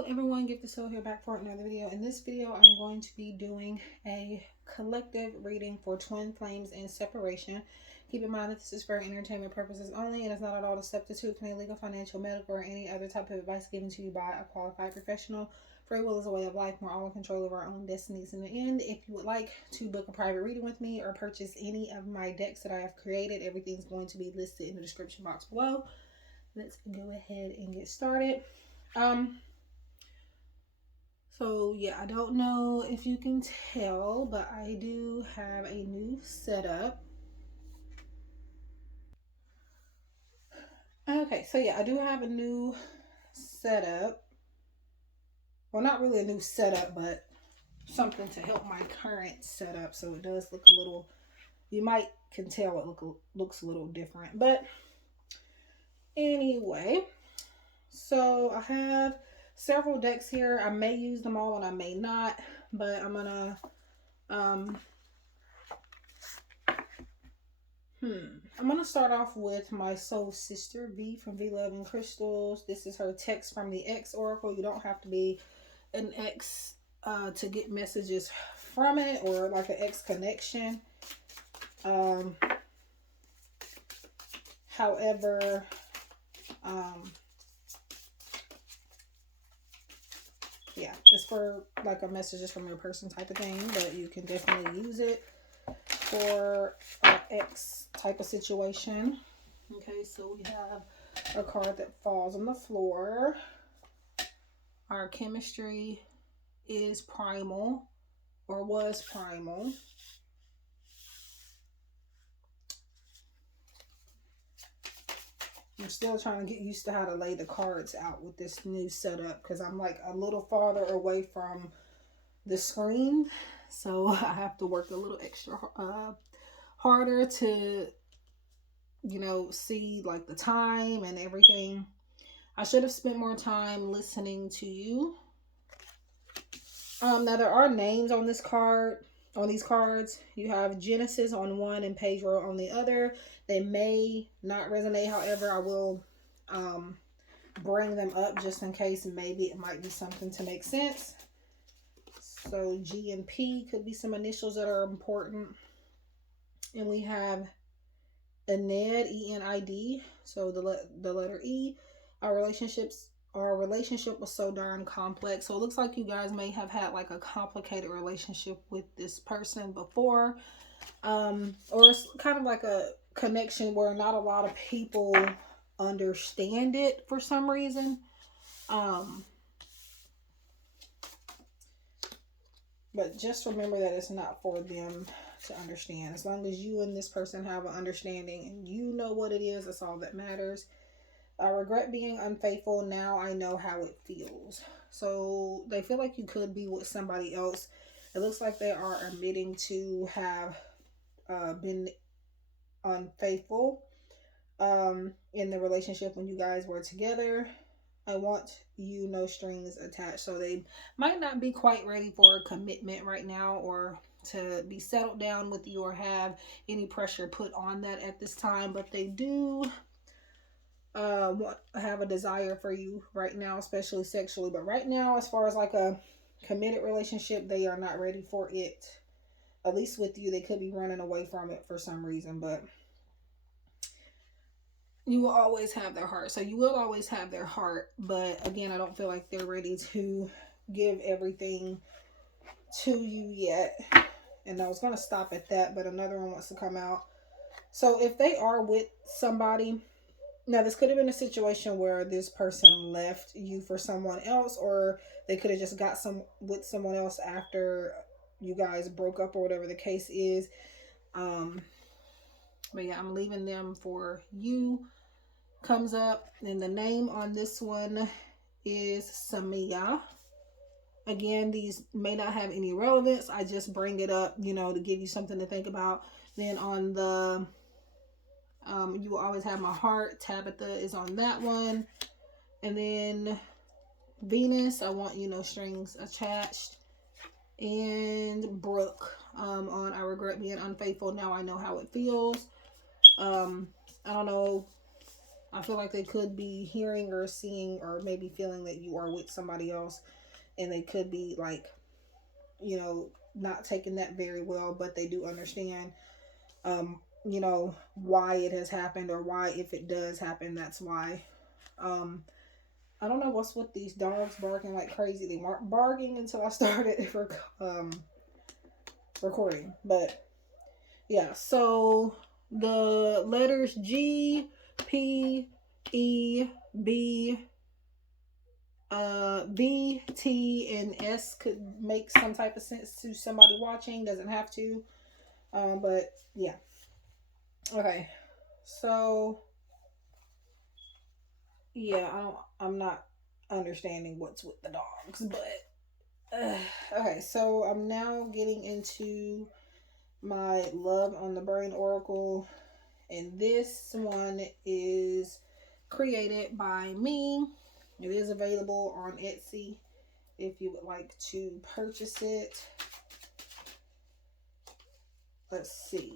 Hello everyone, GiftedSoul here, back for another video. In this video, I'm going to be doing a collective reading for twin flames and separation. Keep in mind that this is for entertainment purposes only and is not at all a substitute for any legal, financial, medical, or any other type of advice given to you by a qualified professional. Free will is a way of life. We're all in control of our own destinies in the end. If you would like to book a private reading with me or purchase any of my decks that I have created, everything's going to be listed in the description box below. Let's go ahead and get started. So yeah, I don't know if you can tell, but I do have a new setup. Okay, so yeah, I do have a new setup. Well, not really a new setup, but something to help my current setup. So it does look a little, you might can tell it looks a little different. But anyway, so I have several decks here. I may use them all and I may not, but I'm gonna I'm gonna start off with my soul sister V from V Love and Crystals. This is her text from the X Oracle. You don't have to be an X to get messages from it, or like an X connection. However, yeah, it's for like a messages from your person type of thing, but you can definitely use it for an X type of situation. Okay, so we have a card that falls on the floor. Our chemistry is primal, or was primal. I'm still trying to get used to how to lay the cards out with this new setup, because I'm like a little farther away from the screen, so I have to work a little extra harder to, you know, see like the time and everything. I should have spent more time listening to you. Now there are names on this card, on these cards. You have Genesis on one and Pedro on the other. They may not resonate. However, I will bring them up just in case. Maybe it might be something to make sense. So G and P could be some initials that are important. And we have Enid, E-N-I-D. So the letter E. Our relationship was so darn complex. So it looks like you guys may have had like a complicated relationship with this person before. Or it's kind of like a connection where not a lot of people understand it for some reason. But just remember that it's not for them to understand. As long as you and this person have an understanding and you know what it is, that's all that matters. I regret being unfaithful. Now I know how it feels. So they feel like you could be with somebody else. It looks like they are admitting to have been unfaithful in the relationship when you guys were together. I want you, no strings attached. So they might not be quite ready for a commitment right now, or to be settled down with you, or have any pressure put on that at this time, but they do have a desire for you right now, especially sexually. But right now, as far as like a committed relationship, they are not ready for it. At least with you. They could be running away from it for some reason, but you will always have their heart. So you will always have their heart, but again, I don't feel like they're ready to give everything to you yet. And I was going to stop at that, but another one wants to come out. So if they are with somebody, now this could have been a situation where this person left you for someone else, or they could have just got with someone else after you guys broke up, or whatever the case is. But yeah, I'm leaving them for you. Comes up, and the name on this one is Samia. Again, these may not have any relevance. I just bring it up, you know, to give you something to think about. Then on the you will always have my heart. Tabitha is on that one. And then Venus, I want you, no strings attached. And Brooke on I regret being unfaithful. Now I know how it feels. I don't know I feel like they could be hearing or seeing or maybe feeling that you are with somebody else, and they could be like, you know, not taking that very well, but they do understand, you know, why it has happened, or why, if it does happen, that's why. Um, I don't know what's with these dogs barking like crazy. They weren't barking until I started recording, but yeah. So the letters G, P, E, B, B, T, and S could make some type of sense to somebody watching. Doesn't have to. But yeah. Okay. So yeah, I'm not understanding what's with the dogs, but okay. So I'm now getting into my Love on the Brain Oracle, and this one is created by me. It is available on Etsy if you would like to purchase it. Let's see.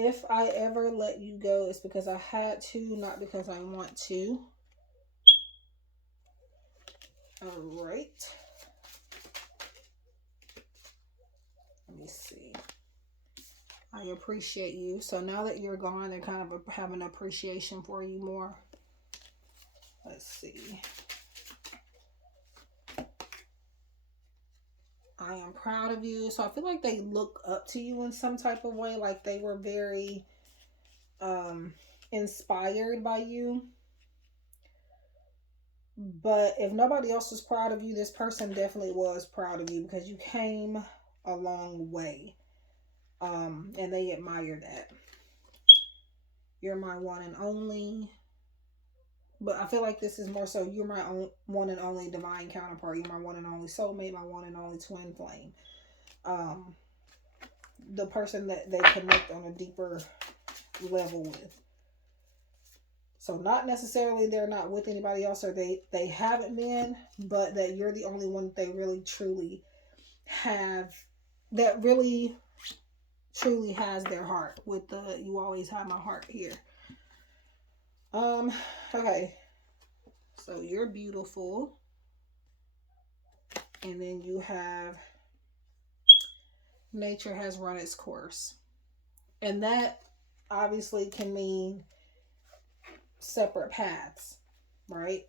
If I ever let you go, it's because I had to, not because I want to. All right. Let me see. I appreciate you. So now that you're gone, they kind of have an appreciation for you more. Let's see. I am proud of you. So I feel like they look up to you in some type of way. Like they were very inspired by you. But if nobody else was proud of you, this person definitely was proud of you, because you came a long way. And they admire that. You're my one and only. But I feel like this is more so, you're my one and only divine counterpart. You're my one and only soulmate, my one and only twin flame. The person that they connect on a deeper level with. So not necessarily they're not with anybody else, or they haven't been, but that you're the only one that they really truly have, that really truly has their heart with the "you always have my heart" here. Okay. So you're beautiful. And then you have nature has run its course. And that obviously can mean separate paths, right?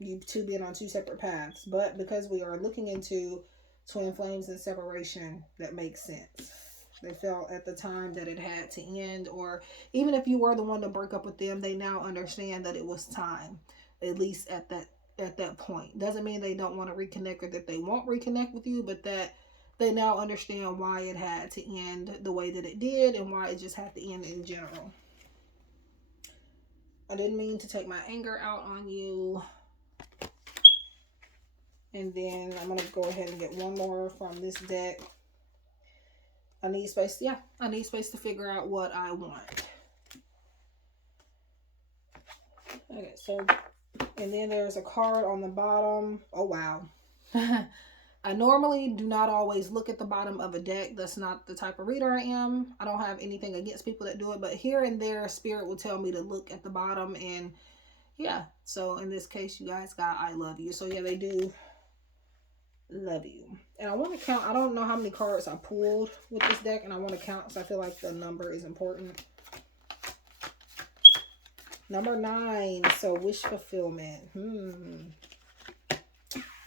You two being on two separate paths. But because we are looking into twin flames and separation, that makes sense. They felt at the time that it had to end, or even if you were the one to break up with them, they now understand that it was time, at least at that point. Doesn't mean they don't want to reconnect or that they won't reconnect with you, but that they now understand why it had to end the way that it did, and why it just had to end in general. I didn't mean to take my anger out on you. And then I'm going to go ahead and get one more from this deck. I need space. Yeah, I need space to figure out what I want. Okay, so, and then there's a card on the bottom. Oh, wow. I normally do not always look at the bottom of a deck. That's not the type of reader I am. I don't have anything against people that do it, but here and there, Spirit will tell me to look at the bottom. And yeah, so in this case, you guys got "I love you." So yeah, they do love you. And I want to count. I don't know how many cards I pulled with this deck, and I want to count because I feel like the number is important. Number 9. So wish fulfillment.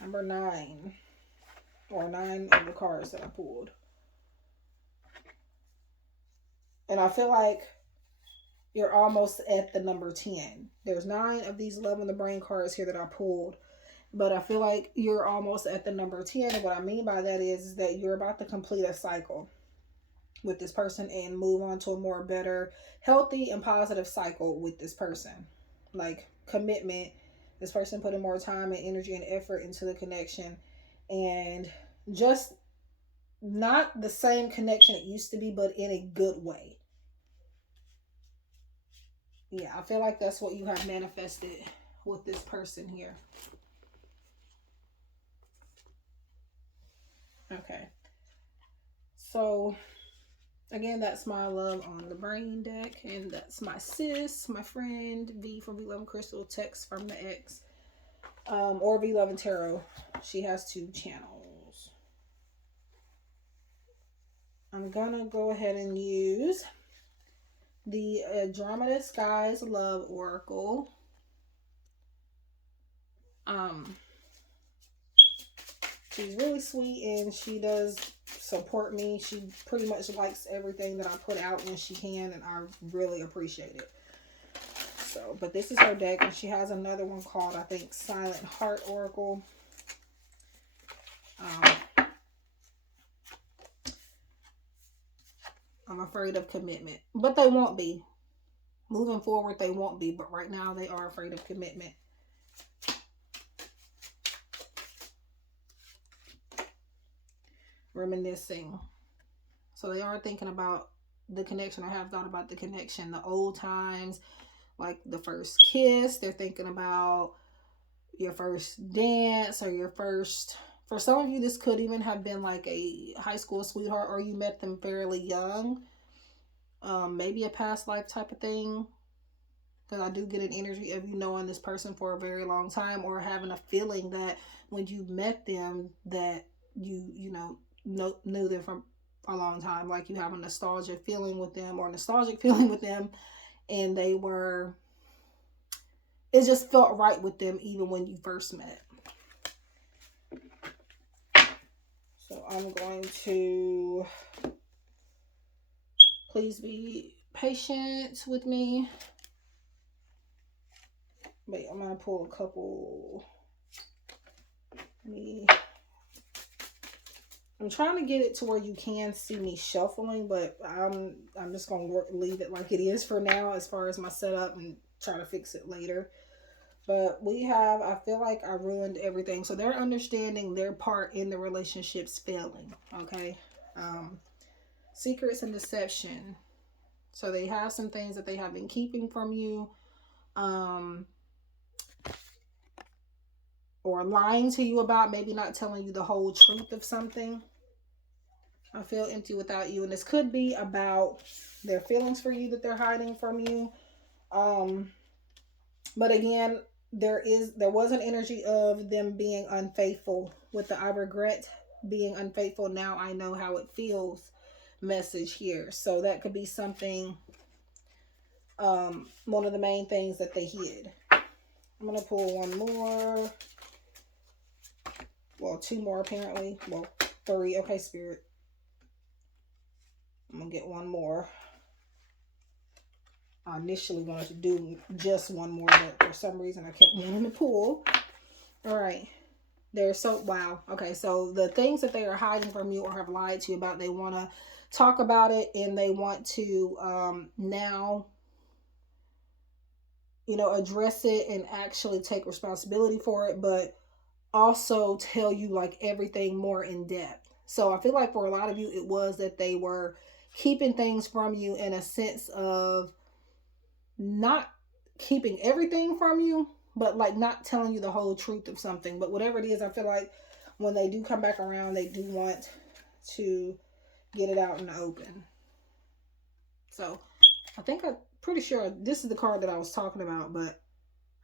Number 9. Or 9 of the cards that I pulled. And I feel like you're almost at the number 10. There's 9 of these Love on the Brain cards here that I pulled. But I feel like you're almost at the number 10. And what I mean by that is that you're about to complete a cycle with this person and move on to a more better, healthy, and positive cycle with this person. Like commitment. This person putting more time and energy and effort into the connection. And just not the same connection it used to be, but in a good way. Yeah, I feel like that's what you have manifested with this person here. Okay. So Again, that's my love on the brain deck. And that's my sis, my friend, V from V Love Crystal, text from the ex. Or V Love and Tarot. She has 2 channels. I'm gonna go ahead and use the Andromeda Skies Love Oracle. She's really sweet and she does support me. She pretty much likes everything that I put out when she can, and I really appreciate it. So, but this is her deck, and she has another one called, I think, Silent Heart Oracle. I'm afraid of commitment, but they won't be. Moving forward, they won't be, but right now they are afraid of commitment. Reminiscing. So they are thinking about the connection. I have thought about the connection, the old times, like the first kiss. They're thinking about your first dance or your first, for some of you, this could even have been like a high school sweetheart, or you met them fairly young. Maybe a past life type of thing. Because I do get an energy of you knowing this person for a very long time, or having a feeling that when you met them that you know knew them from a long time. Like you have a nostalgia feeling with them, or nostalgic feeling with them, and they were, it just felt right with them even when you first met. So I'm going to, please be patient with me. Wait, I'm going to pull a couple. I'm trying to get it to where you can see me shuffling, but I'm just going to leave it like it is for now as far as my setup, and try to fix it later. But we have, I feel like I ruined everything. So they're understanding their part in the relationship's failing. Okay. Secrets and deception. So they have some things that they have been keeping from you. Or lying to you about, maybe not telling you the whole truth of something. I feel empty without you. And this could be about their feelings for you that they're hiding from you. But again, there was an energy of them being unfaithful with the I regret being unfaithful. Now I know how it feels message here. So that could be something, one of the main things that they hid. I'm going to pull one more. Well, 2 more apparently. Well, 3. Okay, Spirit. I'm going to get one more. I initially wanted to do just one more, but for some reason I kept wanting to pull. All right. They're so, wow. Okay, so the things that they are hiding from you or have lied to you about, they want to talk about it, and they want to now, you know, address it and actually take responsibility for it, but also tell you like everything more in depth. So I feel like for a lot of you, it was that they were keeping things from you in a sense of not keeping everything from you, but like not telling you the whole truth of something. But whatever it is, I feel like when they do come back around, they do want to get it out in the open. So I think I'm pretty sure this is the card that I was talking about, but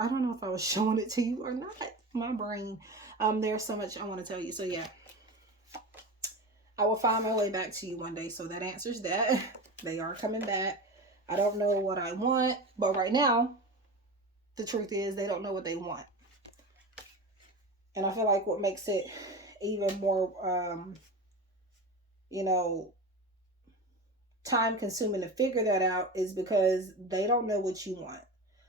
I don't know if I was showing it to you or not. My brain, there's so much I want to tell you. So yeah, I will find my way back to you one day. So that answers that. They are coming back. I don't know what I want, but right now, the truth is they don't know what they want. And I feel like what makes it even more, you know, time consuming to figure that out is because they don't know what you want.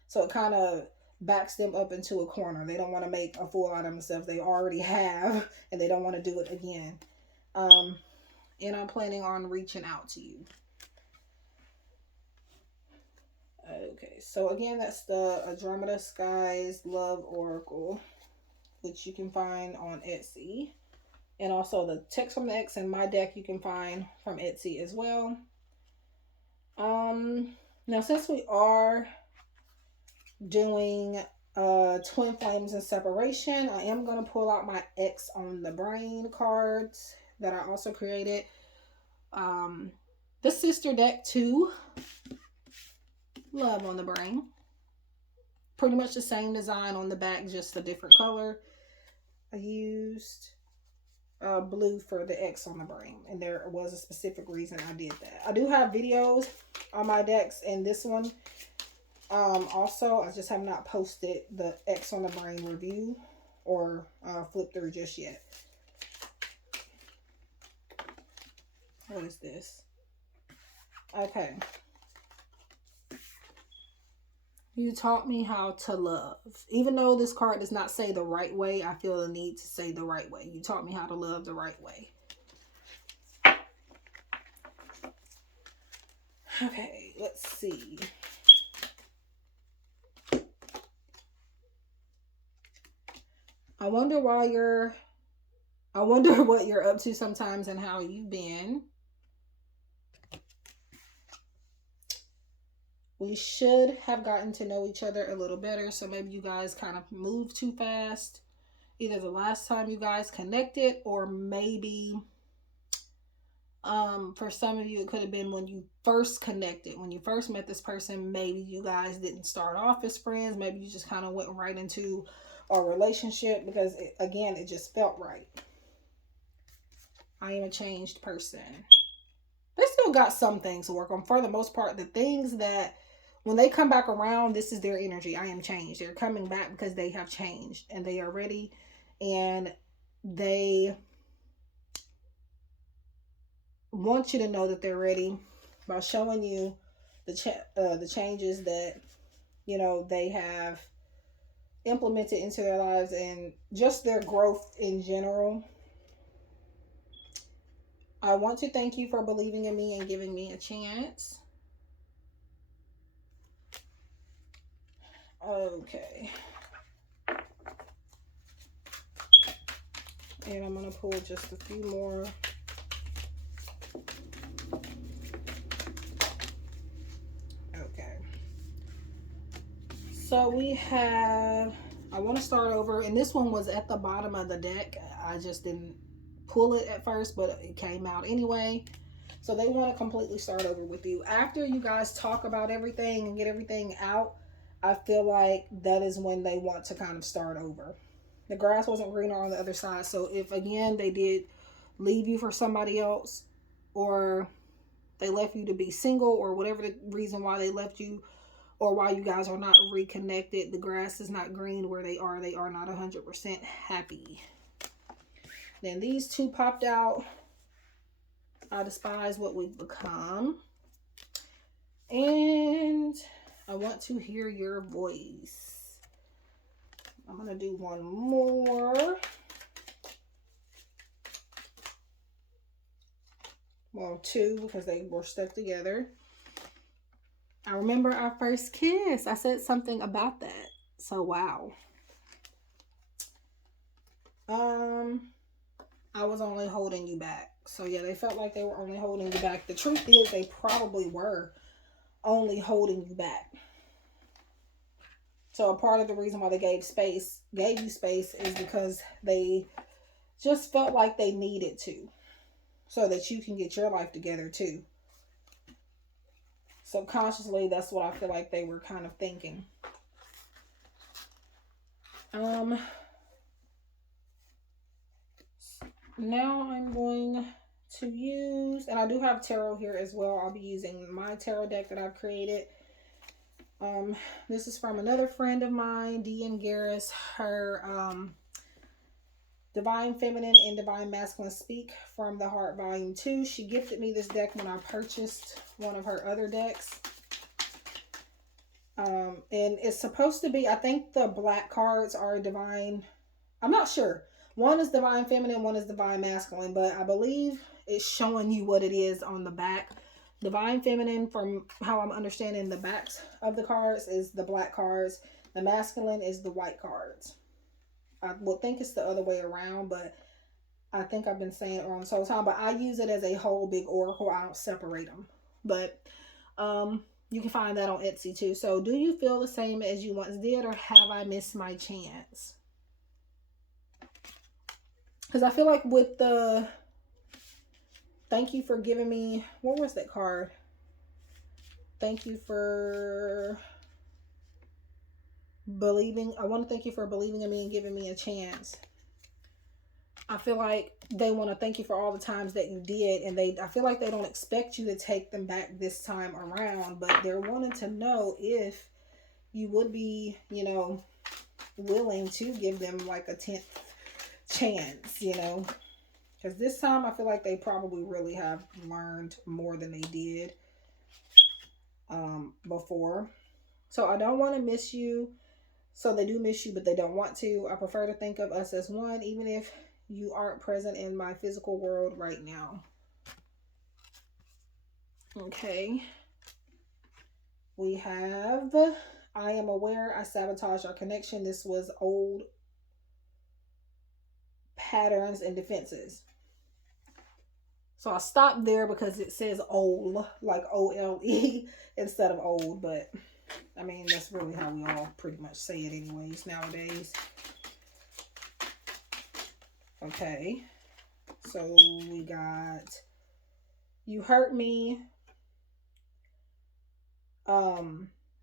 So it kind of backs them up into a corner. They don't want to make a fool out of themselves. They already have, and they don't want to do it again. And I'm planning on reaching out to you. Okay, so again, that's the Andromeda Skies Love Oracle, which you can find on Etsy. And also the text from the X and my deck you can find from Etsy as well. Now since we are doing twin flames and separation, I am going to pull out my X on the brain cards that I also created. the sister deck to Love on the Brain. Pretty much the same design on the back, just a different color. I used blue for the X on the brain, and there was a specific reason I did that. I do have videos on my decks and this one. Also, I just have not posted the X on the brain review or flip through just yet. What is this? Okay. You taught me how to love. Even though this card does not say the right way, I feel the need to say the right way. You taught me how to love the right way. Okay, let's see. I wonder what you're up to sometimes and how you've been. We should have gotten to know each other a little better. So maybe you guys kind of moved too fast. Either the last time you guys connected, or maybe for some of you it could have been when you first connected. When you first met this person, maybe you guys didn't start off as friends. Maybe you just kind of went right into a relationship because, it just felt right. I am a changed person. They still got some things to work on. For the most part, the things that when they come back around, this is their energy. I am changed. They're coming back because they have changed and they are ready, and they want you to know that they're ready by showing you the changes that, you know, they have implemented into their lives and just their growth in general. I want to thank you for believing in me and giving me a chance. Okay. And I'm going to pull just a few more. Okay. So we have, I want to start over, and this one was at the bottom of the deck. I just didn't pull it at first, but it came out anyway. So they want to completely start over with you. After you guys talk about everything and get everything out, I feel like that is when they want to kind of start over. The grass wasn't greener on the other side. So if, again, they did leave you for somebody else, or they left you to be single, or whatever the reason why they left you, or why you guys are not reconnected, the grass is not green where they are. They are not 100% happy. Then these two popped out. I despise what we've become. And I want to hear your voice. I'm going to do one more. Well, two, because they were stuck together. I remember our first kiss. I said something about that. So, wow. I was only holding you back. So, yeah, they felt like they were only holding you back. The truth is, they probably were only holding you back. So, a part of the reason why they gave you space is because they just felt like they needed to. So that you can get your life together, too. Subconsciously, that's what I feel like they were kind of thinking. Now I'm going to use, and I do have tarot here as well. I'll be using my tarot deck that I've created. This is from another friend of mine, Dean Garris. Her Divine Feminine and Divine Masculine Speak from the Heart Volume 2. She gifted me this deck when I purchased one of her other decks. And it's supposed to be, I think the black cards are divine. I'm not sure. One is Divine Feminine, one is Divine Masculine, but I believe it's showing you what it is on the back. Divine Feminine, from how I'm understanding the backs of the cards, is the black cards. The Masculine is the white cards. I would think it's the other way around, but I think I've been saying it wrong this whole time. But I use it as a whole big oracle. I don't separate them. But you can find that on Etsy too. So do you feel the same as you once did, or have I missed my chance? Because I feel like with the Thank you for giving me, what was that card? Thank you for believing. I want to thank you for believing in me and giving me a chance. I feel like they want to thank you for all the times that you did, and I feel like they don't expect you to take them back this time around, but they're wanting to know if you would be, you know, willing to give them like a 10th chance, you know, because this time I feel like they probably really have learned more than they did before. So I don't want to miss you. So they do miss you, but they don't want to. I prefer to think of us as one, even if you aren't present in my physical world right now. Okay. We have, I am aware I sabotaged our connection. This was old patterns and defenses. So I stopped there because it says old, like O-L-E instead of old, but I mean, that's really how we all pretty much say it anyways nowadays. Okay. So we got, you hurt me.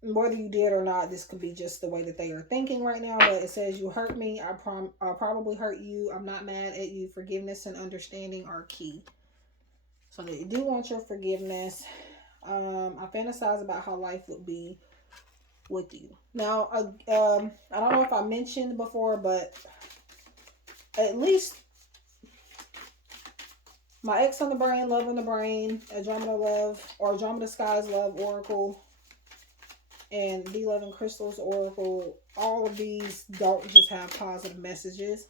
Whether you did or not, this could be just the way that they are thinking right now, but it says you hurt me. I'll probably hurt you. I'm not mad at you. Forgiveness and understanding are key. So they do want your forgiveness. I fantasize about how life would be with you. Now, I don't know if I mentioned before, but at least my ex on the brain, love in the brain, Andromeda love, or Andromeda skies love oracle, and the Love and Crystals oracle. All of these don't just have positive messages,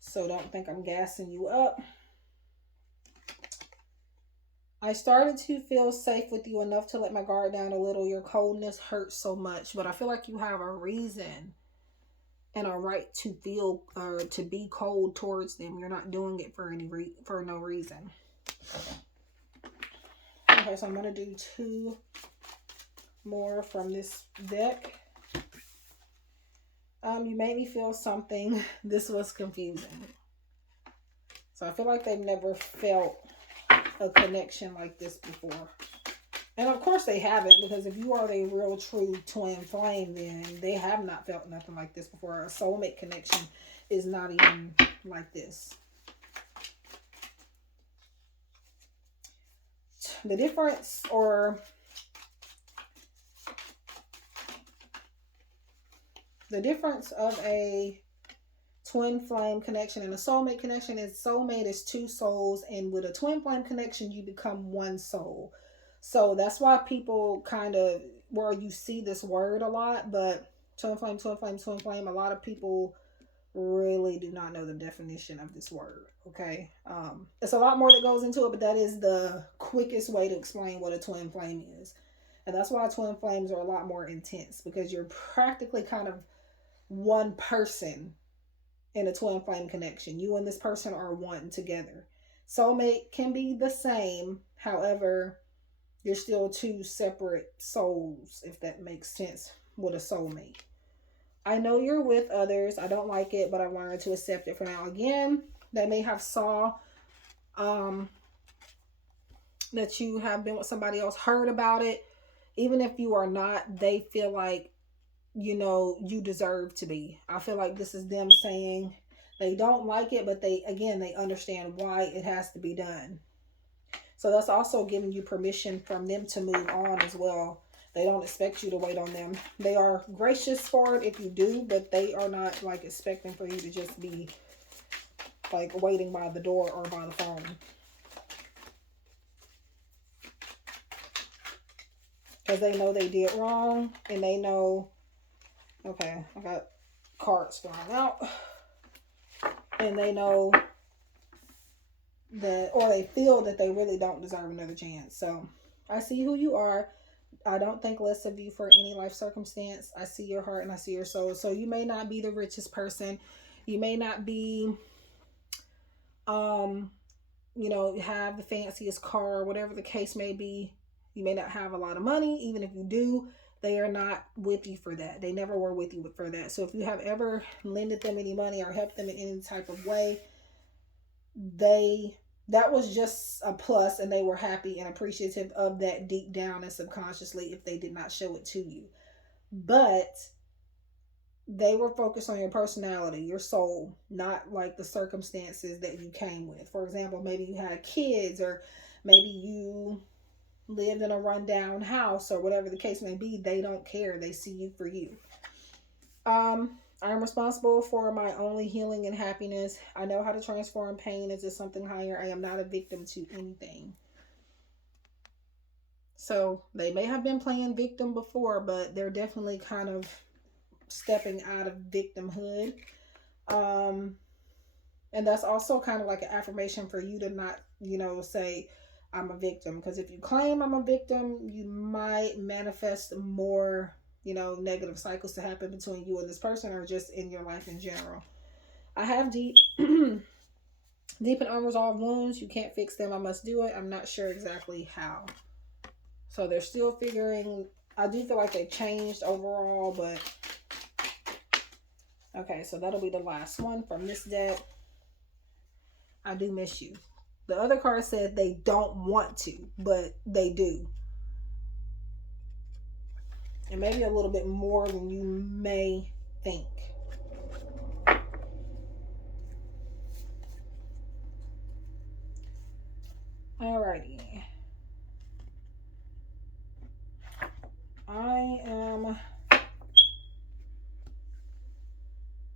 so don't think I'm gassing you up. I started to feel safe with you enough to let my guard down a little. Your coldness hurts so much, but I feel like you have a reason and a right to feel or to be cold towards them. You're not doing it for for no reason. Okay, so I'm gonna do 2 more from this deck. You made me feel something. This was confusing. So I feel like they've never felt a connection like this before. And of course they haven't, because if you are a real true twin flame, then they have not felt nothing like this before. A soulmate connection is not even like this. The difference, or the difference of a twin flame connection and a soulmate connection is soulmate is 2 souls, and with a twin flame connection you become 1 soul. So that's why people kind of, where you see this word a lot, but twin flame, twin flame, twin flame, a lot of people really do not know the definition of this word. Okay. It's a lot more that goes into it, but that is the quickest way to explain what a twin flame is. And that's why twin flames are a lot more intense, because you're practically kind of one person in a twin flame connection. You and this person are one together. Soulmate can be the same, however, you're still 2 separate souls, if that makes sense, with a soulmate. I know you're with others. I don't like it, but I've learned to accept it for now. Again, they may have saw that you have been with somebody else, heard about it. Even if you are not, they feel like, you know, you deserve to be. I feel like this is them saying they don't like it, but they understand why it has to be done. So that's also giving you permission from them to move on as well. They don't expect you to wait on them. They are gracious for it if you do, but they are not like expecting for you to just be like waiting by the door or by the phone. Because they know they did wrong, and they know, okay, I got cards flying out. And they know that, or they feel that they really don't deserve another chance. So I see who you are. I don't think less of you for any life circumstance. I see your heart and I see your soul. So you may not be the richest person. You may not be, you know, have the fanciest car, whatever the case may be. You may not have a lot of money. Even if you do, they are not with you for that. They never were with you for that. So if you have ever lended them any money or helped them in any type of way, they that was just a plus, and they were happy and appreciative of that deep down and subconsciously if they did not show it to you. But they were focused on your personality, your soul, not like the circumstances that you came with. For example, maybe you had kids, or maybe you lived in a rundown house, or whatever the case may be. They don't care. They see you for you. I'm responsible for my only healing and happiness. I know how to transform pain into something higher. I am not a victim to anything. So they may have been playing victim before, but they're definitely kind of stepping out of victimhood. And that's also kind of like an affirmation for you to not, say I'm a victim. Because if you claim I'm a victim, you might manifest more, negative cycles to happen between you and this person, or just in your life in general. I have deep deep and unresolved wounds. You can't fix them. I must do it. I'm not sure exactly how. So they're still figuring. I do feel like they changed overall, but okay, so that'll be the last one from this deck. I do miss you. The other card said they don't want to, but they do. And maybe a little bit more than you may think. Alrighty. I am...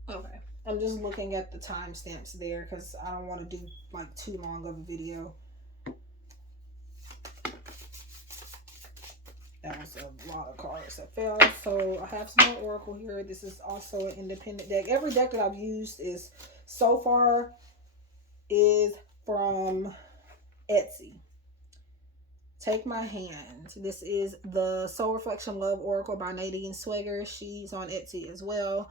Okay. I'm just looking at the timestamps there because I don't want to do like too long of a video. That was a lot of cards that fell. So I have some more Oracle here. This is also an independent deck. Every deck that I've used is so far is from Etsy. Take My Hand. This is the Soul Reflection Love Oracle by Nadine Swagger. She's on Etsy as well.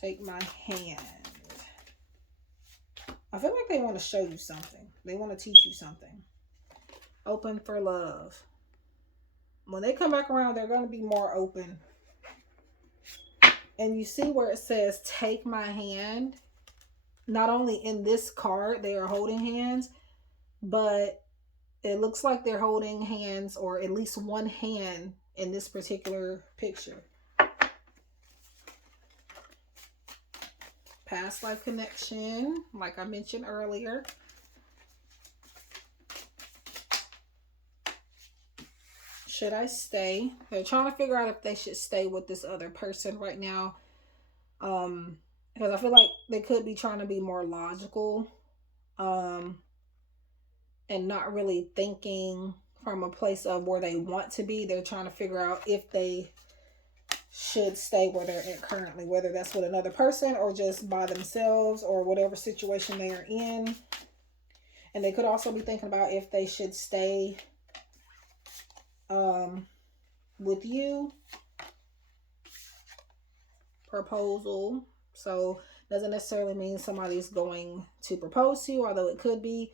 Take My Hand. I feel like they want to show you something. They want to teach you something. Open for love. When they come back around, they're going to be more open. And you see where it says, take my hand. Not only in this card, they are holding hands, but it looks like they're holding hands, or at least one hand in this particular picture. Past life connection, like I mentioned earlier. Should I stay? They're trying to figure out if they should stay with this other person right now. Because I feel like they could be trying to be more logical. And not really thinking from a place of where they want to be. They're trying to figure out if they should stay where they're at currently, whether that's with another person or just by themselves, or whatever situation they are in. And they could also be thinking about if they should stay with you. Proposal. So doesn't necessarily mean somebody's going to propose to you, although it could be.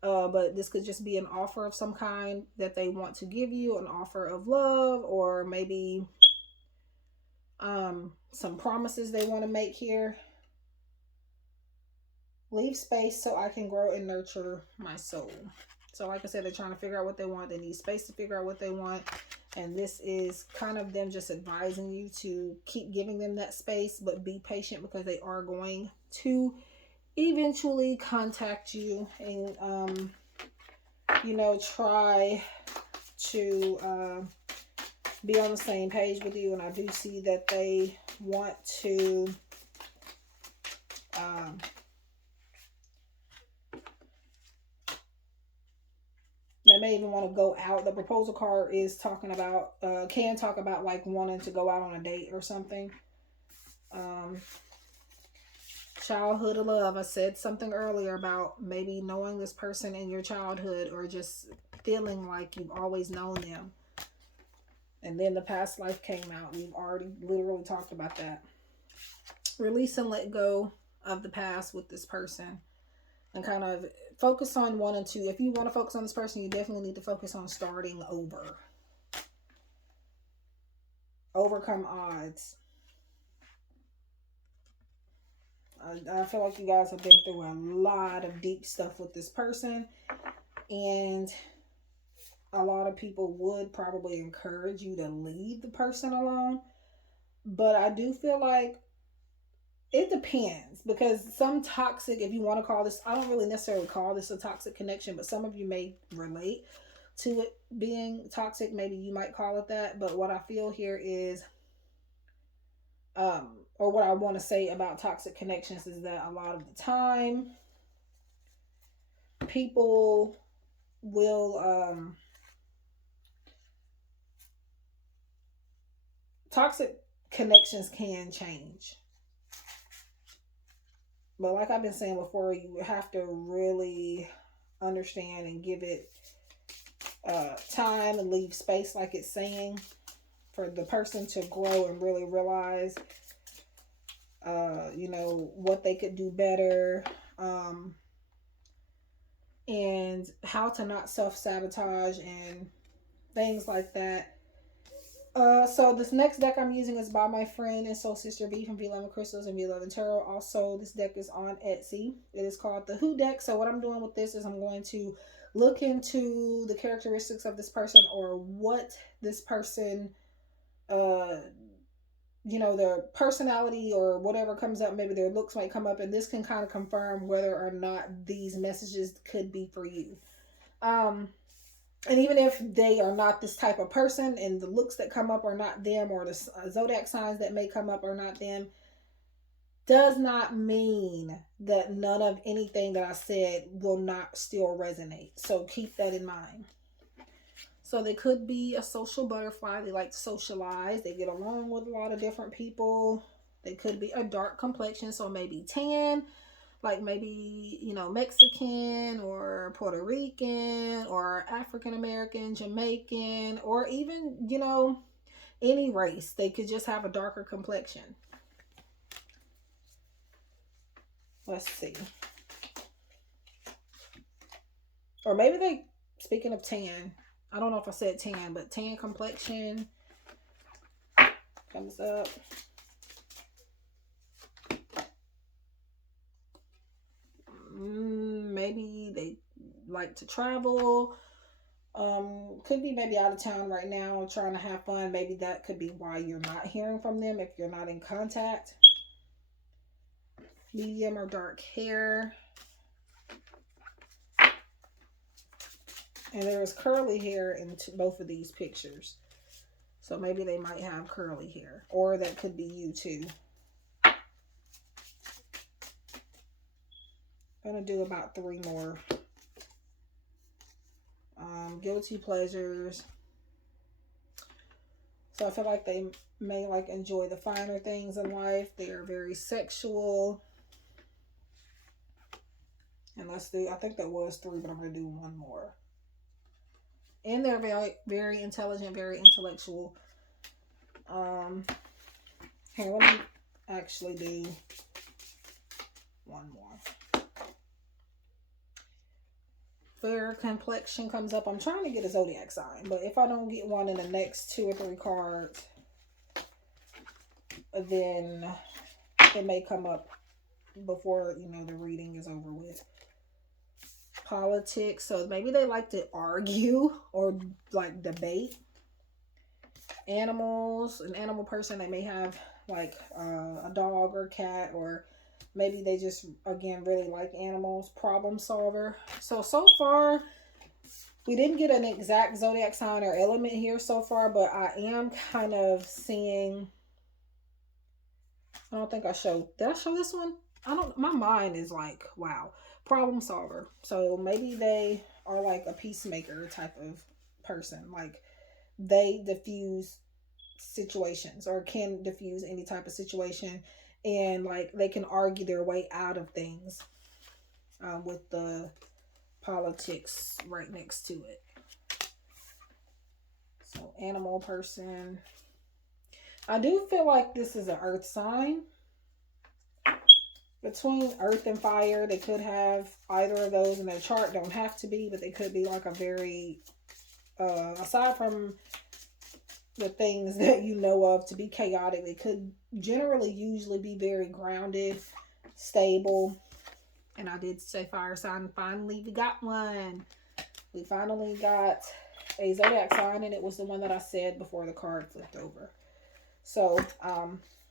But this could just be an offer of some kind that they want to give you, an offer of love, or maybe some promises they want to make here. Leave space so I can grow and nurture my soul. So like I said, they're trying to figure out what they want. They need space to figure out what they want. And this is kind of them just advising you to keep giving them that space, but be patient, because they are going to eventually contact you and, try to be on the same page with you. And I do see that they want to they may even want to go out. The proposal card is talking about, can talk about like wanting to go out on a date or something. Childhood of love. I said something earlier about maybe knowing this person in your childhood, or just feeling like you've always known them. And then the past life came out. We've already literally talked about that. Release and let go of the past with this person. And kind of focus on 1 and 2. If you want to focus on this person, you definitely need to focus on starting over. Overcome odds. I feel like you guys have been through a lot of deep stuff with this person, and a lot of people would probably encourage you to leave the person alone. But I do feel like it depends, because some toxic, if you want to call this, I don't really necessarily call this a toxic connection, but some of you may relate to it being toxic. Maybe you might call it that. But what I feel here is, or what I want to say about toxic connections is that a lot of the time people will, toxic connections can change. But like I've been saying before, you have to really understand and give it time and leave space, like it's saying, for the person to grow and really realize, what they could do better, and how to not self-sabotage and things like that. So this next deck I'm using is by my friend and soul sister V from V11 Crystals and V11 Tarot. Also, this deck is on Etsy. It is called the Who deck. So what I'm doing with this is I'm going to look into the characteristics of this person, or what this person, their personality or whatever comes up. Maybe their looks might come up, and this can kind of confirm whether or not these messages could be for you. And even if they are not this type of person and the looks that come up are not them, or the zodiac signs that may come up are not them, does not mean that none of anything that I said will not still resonate. So keep that in mind. So they could be a social butterfly. They like to socialize. They get along with a lot of different people. They could be a dark complexion, so maybe tan, like maybe, Mexican or Puerto Rican or African American, Jamaican, or even, any race. They could just have a darker complexion. Let's see. Or maybe they, speaking of tan, I don't know if I said tan, but tan complexion comes up. Maybe they like to travel. Could be maybe out of town right now trying to have fun. Maybe that could be why you're not hearing from them, if you're not in contact. Medium or dark hair. And there's curly hair in both of these pictures. So maybe they might have curly hair. Or that could be you too. I'm going to do about 3 more. Guilty pleasures. So I feel like they may enjoy the finer things in life. They are very sexual. And let's do, I think that was 3, but I'm going to do 1 more. And they're very, very intelligent, very intellectual. Here, let me actually do 1 more. Fair complexion comes up. I'm trying to get a zodiac sign, but if I don't get one in the next 2 or 3 cards, then it may come up before, the reading is over with. Politics. So maybe they like to argue or debate. Animals. An animal person. They may have a dog or cat, or maybe they just, again, really like animals. Problem solver. So far, we didn't get an exact zodiac sign or element here so far, but I am kind of seeing, I don't think I showed, did I show this one? My mind is wow. Problem solver. So maybe they are a peacemaker type of person. They diffuse situations, or can diffuse any type of situation, and they can argue their way out of things, with the politics right next to it. So animal person. I do feel like this is an earth sign. Between earth and fire, they could have either of those in their chart. Don't have to be, but they could be a very, aside from the things that you know of to be chaotic, they could generally usually be very grounded, stable. And I did say fire sign. Finally, we got one. We finally got a zodiac sign, and it was the one that I said before the card flipped over. So,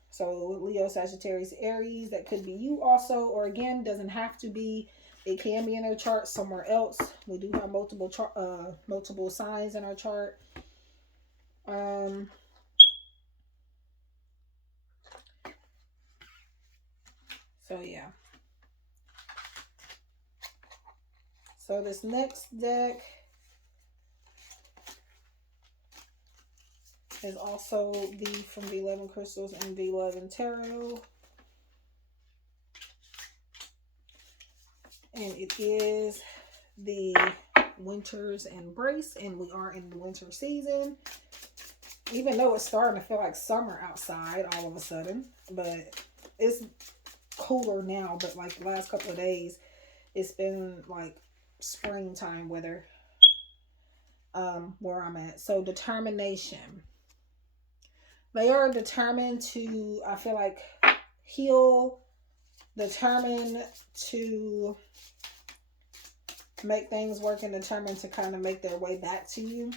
so Leo, Sagittarius, Aries, that could be you also, or again, doesn't have to be. It can be in their chart somewhere else. We do have multiple signs in our chart. So yeah. So this next deck is also from the 11 Crystals and the 11 Tarot. And it is the Winter's Embrace, and we are in the winter season. Even though it's starting to feel like summer outside all of a sudden, but it's cooler now. But like the last couple of days, it's been like springtime weather where I'm at. So determination. They are determined to, I feel like, heal, determined to make things work, and determined to kind of make their way back to you.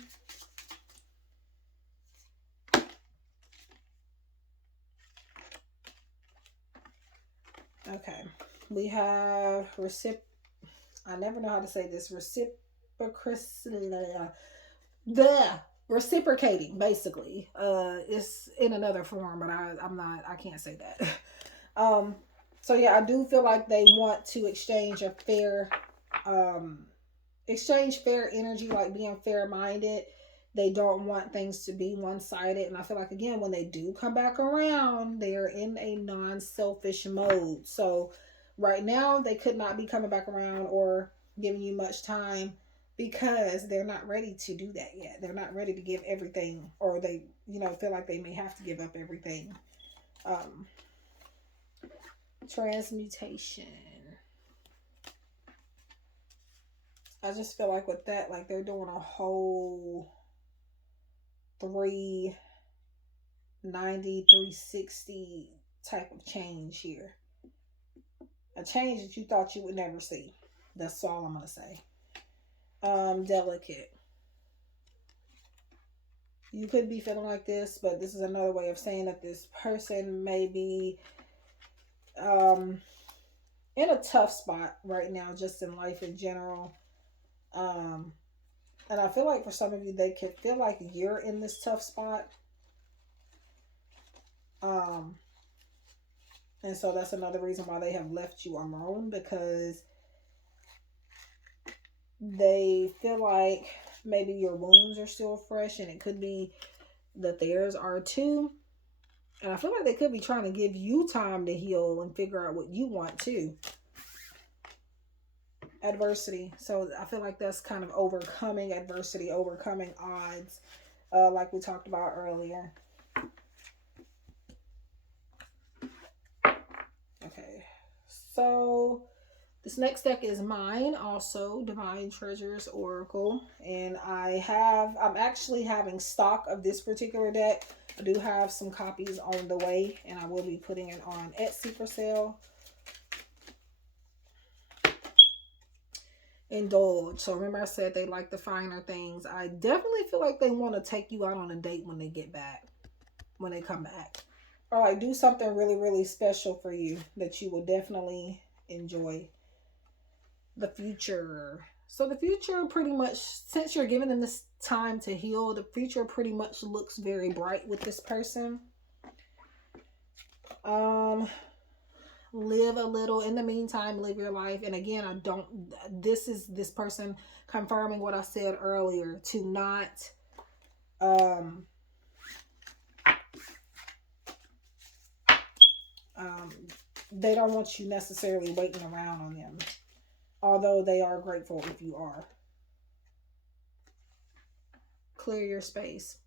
Okay, we have I never know how to say this. Reciprocating, basically. It's in another form, but I can't say that. So yeah, I do feel like they want to exchange a fair energy, like being fair-minded. They don't want things to be one-sided. And I feel like, again, when they do come back around, they're in a non-selfish mode. So right now, they could not be coming back around or giving you much time because they're not ready to do that yet. They're not ready to give everything, or they, feel like they may have to give up everything. Transmutation. I just feel like with that, like they're doing a whole 390, 360 type of change here. A change that you thought you would never see. That's all I'm going to say. Delicate. You could be feeling like this, but this is another way of saying that this person may be in a tough spot right now, just in life in general. And I feel like for some of you, they could feel like you're in this tough spot. And so that's another reason why they have left you alone, because they feel like maybe your wounds are still fresh, and it could be that theirs are too. And I feel like they could be trying to give you time to heal and figure out what you want too. Adversity. So I feel like that's kind of overcoming adversity, overcoming odds, like we talked about earlier. Okay, so this next deck is mine, also Divine Treasures Oracle, and I'm actually having stock of this particular deck. I do have some copies on the way, and I will be putting it on Etsy for sale. Indulge. So remember I said they like the finer things. I definitely feel like they want to take you out on a date when they get back, when they come back. Or like do something really, really special for you that you will definitely enjoy. The future. So the future pretty much, since you're giving them this time to heal, the future pretty much looks very bright with this person. Live a little. In the meantime, live your life. And again, this is this person confirming what I said earlier, to not, they don't want you necessarily waiting around on them. Although they are grateful if you are. Clear your space.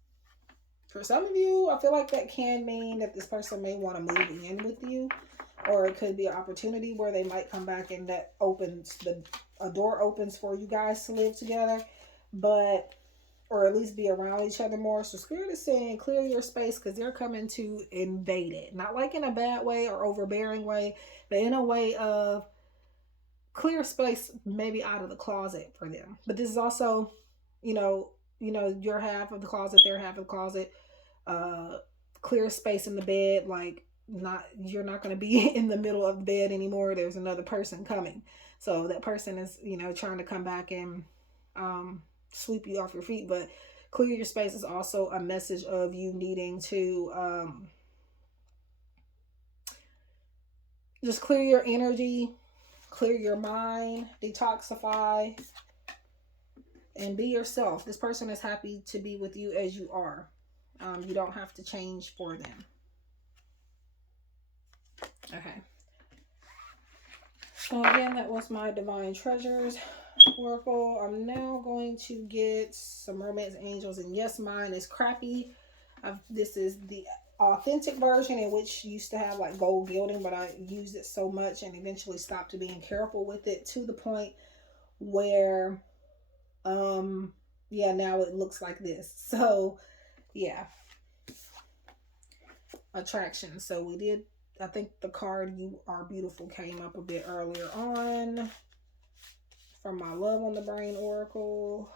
For some of you, I feel like that can mean that this person may want to move in with you. Or it could be an opportunity where they might come back and that opens, a door opens for you guys to live together. But or at least be around each other more. So Spirit is saying clear your space because they're coming to invade it. Not like in a bad way or overbearing way, but in a way of clear space, maybe out of the closet for them. But this is also, you know, your half of the closet, their half of the closet, uh, clear space in the bed, like not you're not going to be in the middle of the bed anymore. There's another person coming. So that person is, trying to come back and sweep you off your feet. But clear your space is also a message of you needing to just clear your energy, clear your mind, detoxify, and be yourself. This person is happy to be with you as you are. You don't have to change for them. Okay. So again, that was my Divine Treasures Oracle. I'm now going to get some Romance Angels. And yes, mine is crappy. This is the authentic version, in which used to have like gold gilding, but I used it so much and eventually stopped being careful with it to the point where yeah, now it looks like this. So yeah, attraction. So we did, I think the card You Are Beautiful came up a bit earlier on from my Love on the Brain Oracle.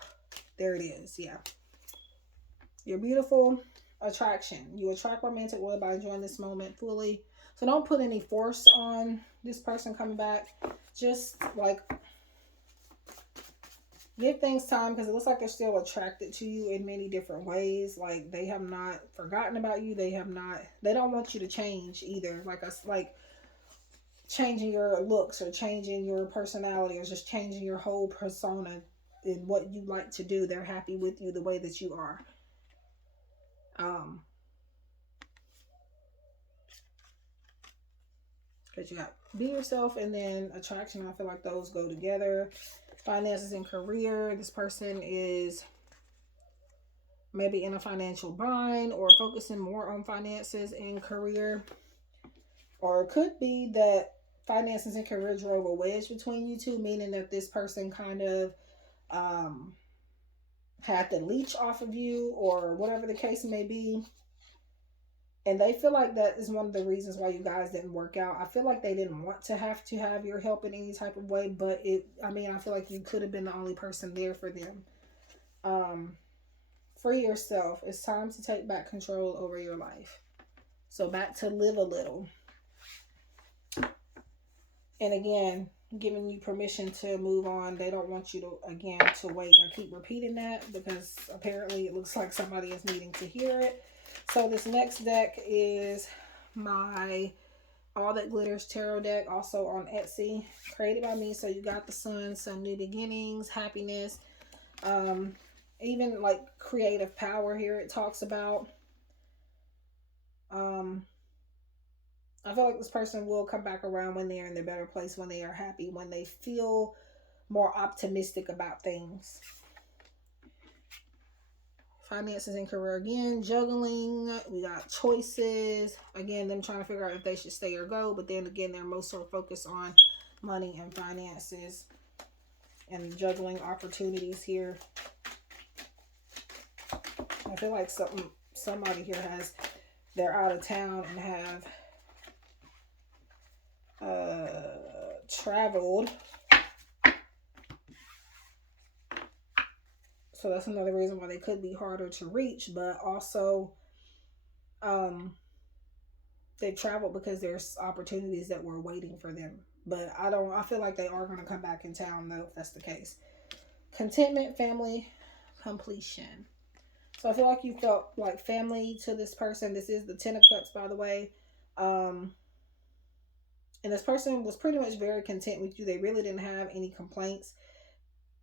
There it is. Yeah, you're beautiful. Attraction. You attract romantic love by enjoying this moment fully. So don't put any force on this person coming back. Just like give things time, because it looks like they're still attracted to you in many different ways. Like they have not forgotten about you. They don't want you to change either. Like changing your looks or changing your personality or just changing your whole persona in what you like to do. They're happy with you the way that you are. Because you got be yourself and then attraction. I feel like those go together. Finances and career. This person is maybe in a financial bind or focusing more on finances and career. Or it could be that finances and career drove a wedge between you two, meaning that this person kind of had to leech off of you or whatever the case may be. And they feel like that is one of the reasons why you guys didn't work out. I feel like they didn't want to have your help in any type of way, but I feel like you could have been the only person there for them. Free yourself. It's time to take back control over your life. So back to live a little. And again, giving you permission to move on. They don't want you to wait. I keep repeating that because apparently it looks like somebody is needing to hear it. So this next deck is my All That Glitters Tarot deck, also on Etsy, created by me. So you got the sun, some new beginnings, happiness, even like creative power here it talks about. I feel like this person will come back around when they're in their better place, when they are happy, when they feel more optimistic about things. Finances and career again, juggling. We got choices. Again, them trying to figure out if they should stay or go. But then again, they're most sort of focused on money and finances and juggling opportunities here. I feel like somebody here they're out of town and have traveled. So that's another reason why they could be harder to reach, but also they traveled because there's opportunities that were waiting for them. But I feel like they are going to come back in town though, if that's the case. Contentment, family, completion. So I feel like you felt like family to this person. This is the Ten of Cups, by the way. And this person was pretty much very content with you. They really didn't have any complaints.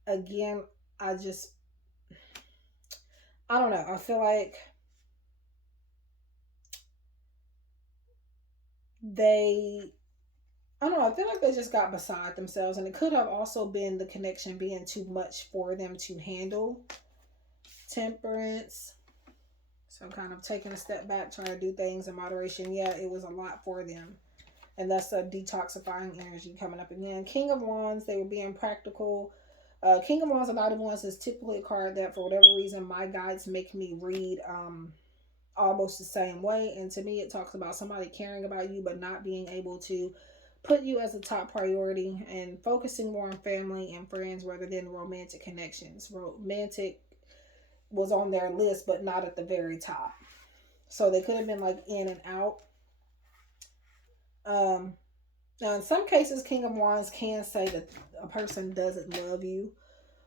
Again, I don't know. I feel like I feel like they just got beside themselves, and it could have also been the connection being too much for them to handle. Temperance. So kind of taking a step back, trying to do things in moderation. Yeah, it was a lot for them. And that's a detoxifying energy coming up again. King of Wands, they were being practical, King of Wands and Knight of Wands is typically a card that, for whatever reason, my guides make me read almost the same way. And to me, it talks about somebody caring about you, but not being able to put you as a top priority and focusing more on family and friends rather than romantic connections. Romantic was on their list, but not at the very top. So they could have been like in and out. Now, in some cases, King of Wands can say that a person doesn't love you,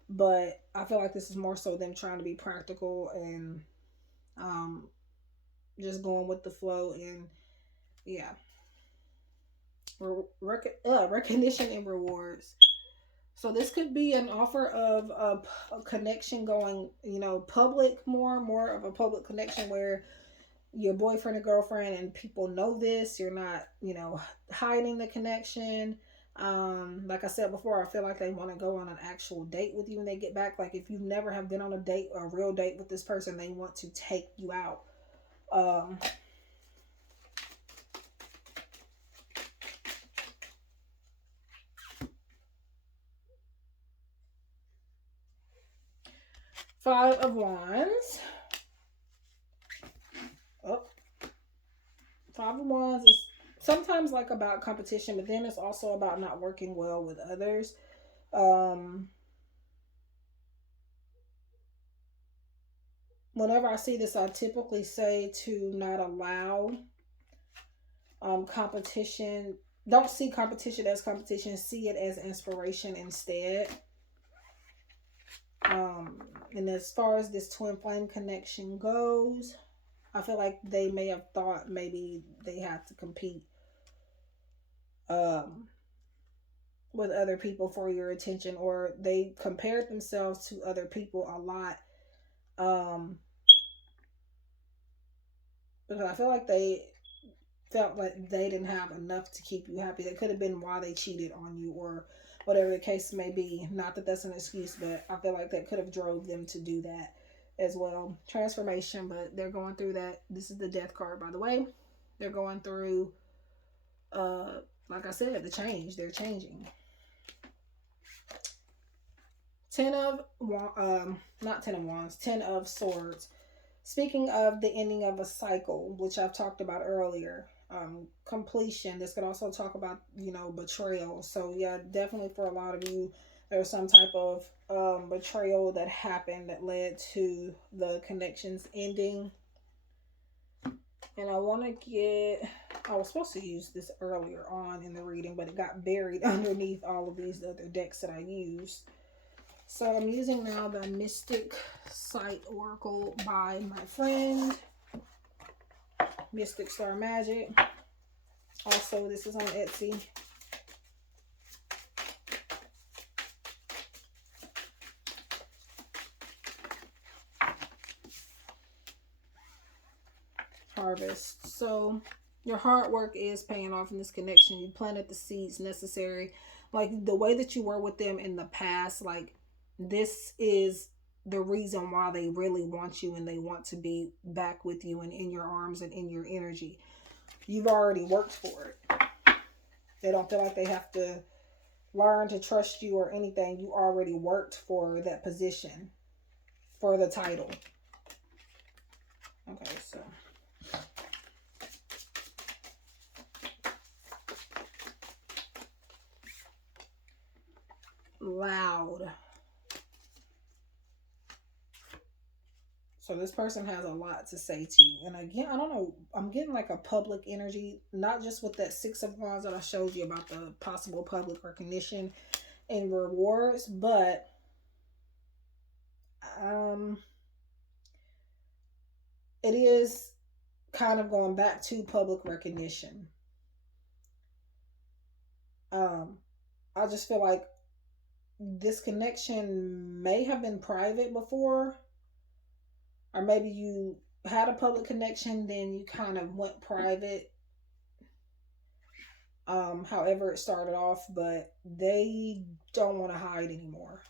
but I feel like this is more so them trying to be practical and um, just going with the flow. And yeah, recognition and rewards. So this could be an offer of a connection going, public, more of a public connection where your boyfriend or girlfriend and people know this. You're not, hiding the connection. Like I said before, I feel like they want to go on an actual date with you when they get back. Like if you never have been on a real date with this person, they want to take you out. Five of Wands. Oh, Five of Wands is sometimes like about competition, but then it's also about not working well with others. Whenever I see this, I typically say to not allow competition. Don't see competition as competition. See it as inspiration instead. And as far as this twin flame connection goes, I feel like they may have thought maybe they had to compete with other people for your attention, or they compared themselves to other people a lot. Because I feel like they felt like they didn't have enough to keep you happy. That could have been why they cheated on you, or whatever the case may be. Not that that's an excuse, but I feel like that could have drove them to do that as well. Transformation, but they're going through that. This is the death card, by the way. They're going through, like I said, the change. They're changing. Not 10 of Wands, 10 of Swords. Speaking of the ending of a cycle, which I've talked about earlier, completion. This could also talk about, betrayal. So yeah, definitely for a lot of you, there's some type of betrayal that happened that led to the connections ending. And I was supposed to use this earlier on in the reading, but it got buried underneath all of these other decks that I used. So I'm using now the Mystic Sight Oracle by my friend, Mystic Star Magic. Also, this is on Etsy. Harvest. So your hard work is paying off in this connection. You planted the seeds necessary. Like the way that you were with them in the past, like this is the reason why they really want you and they want to be back with you and in your arms and in your energy. You've already worked for it. They don't feel like they have to learn to trust you or anything. You already worked for that position, for the title. Okay, so loud. So this person has a lot to say to you. And again, I don't know, I'm getting like a public energy, not just with that Six of Wands that I showed you about the possible public recognition and rewards, but it is kind of going back to public recognition. I just feel like this connection may have been private before, or maybe you had a public connection, then you kind of went private. However it started off, but they don't want to hide anymore.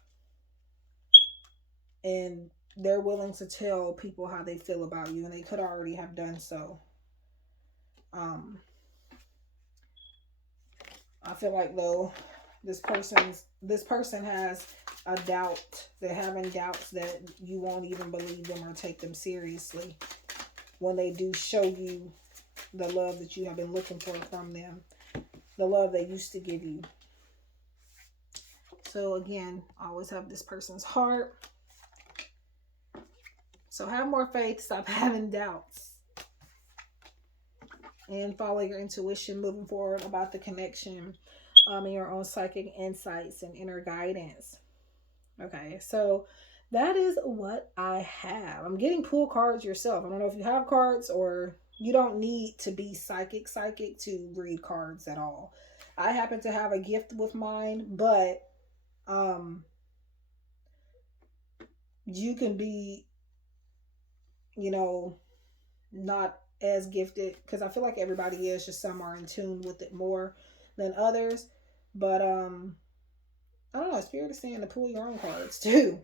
And they're willing to tell people how they feel about you, and they could already have done so. I feel like though this person has a doubt. They're having doubts that you won't even believe them or take them seriously when they do show you the love that you have been looking for from them, the love they used to give you. So again, always have this person's heart. So have more faith, stop having doubts, and follow your intuition moving forward about the connection, and your own psychic insights and inner guidance. Okay, so that is what I have. I'm getting pull cards yourself. I don't know if you have cards, or you don't need to be psychic to read cards at all. I happen to have a gift with mine, but you can be, you know, not as gifted, because I feel like everybody is, just some are in tune with it more than others. But I don't know, Spirit is saying to pull your own cards too.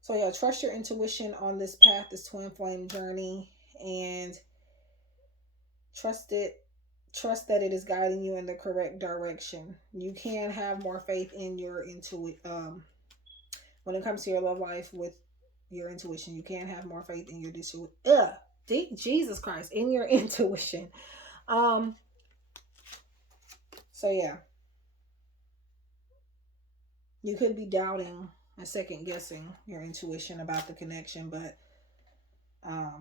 So yeah, trust your intuition on this path, this twin flame journey, and trust that it is guiding you in the correct direction. You can have more faith in your intuition when it comes to your love life with your intuition. You can have more faith in your Jesus Christ, in your intuition. So yeah, you could be doubting and second guessing your intuition about the connection, but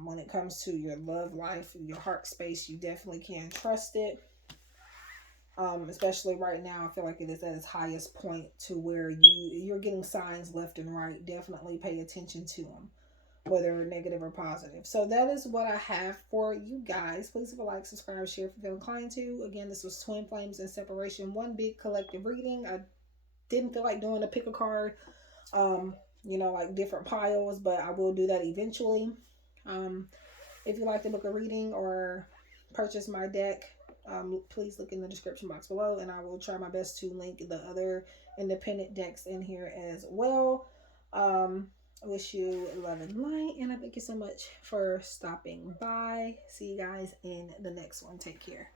when it comes to your love life, your heart space, you definitely can trust it. Especially right now, I feel like it is at its highest point, to where you're getting signs left and right. Definitely pay attention to them, whether negative or positive. So that is what I have for you guys. Please leave a like, subscribe, share if you feel inclined to. Again, this was Twin Flames and Separation, one big collective reading. I didn't feel like doing a pick a card, like different piles, but I will do that eventually. If you like to book a reading or purchase my deck, please look in the description box below, and I will try my best to link the other independent decks in here as well. I wish you love and light, and I thank you so much for stopping by. See you guys in the next one. Take care.